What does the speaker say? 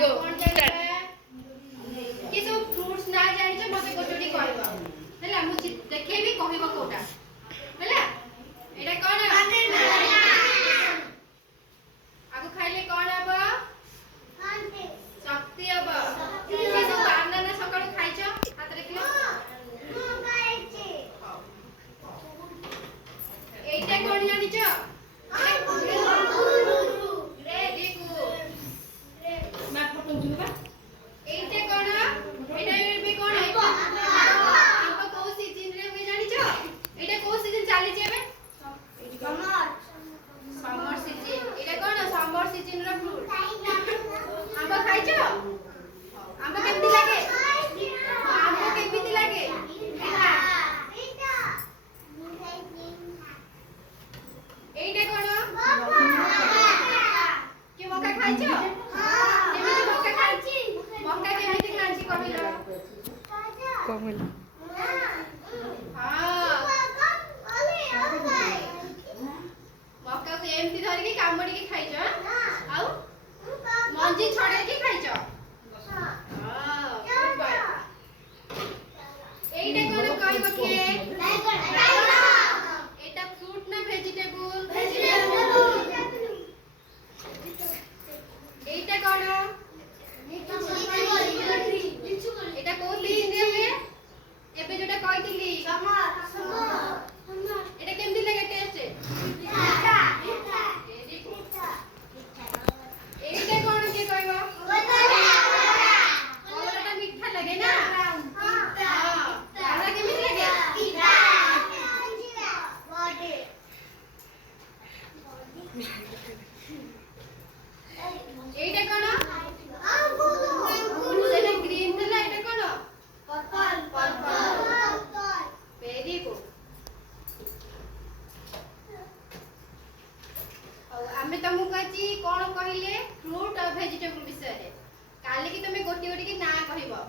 गो कि सब फ्रूट्स ना जानि छ मते गोटोडी कहबो हैला मु देखेबी कहबो कोटा हैला एटा कोन आगु खाइले कोन हबो शक्ति हबो कि सब बनाना सकाळ खाइ छ हाथ देखिलो मु खाइ छी एटा कोन जानि छ कमिल मक्का को एमती धर के कामड़ी के खाइ छ आउ मंजी छड़े के खाइ छ हां एटा कोन कहि बके एटा फ्रूट ना वेजिटेबल एटा कोन एटा कोली ने एबे जोटा कहितली एटा केमदी लागे टेस्ट एटा कोन के कहबो कोलटा मीठा लगे ना हां खाना केमदी लगे एटा कोन सेटा ग्रीन थला एटा कोन पर्पल वेरी गुड आमे तुमको कहि कोन कहिले फ्रूट और वेजिटेबल विषय रे काली की तुमे गोटी गोटी की ना कहबो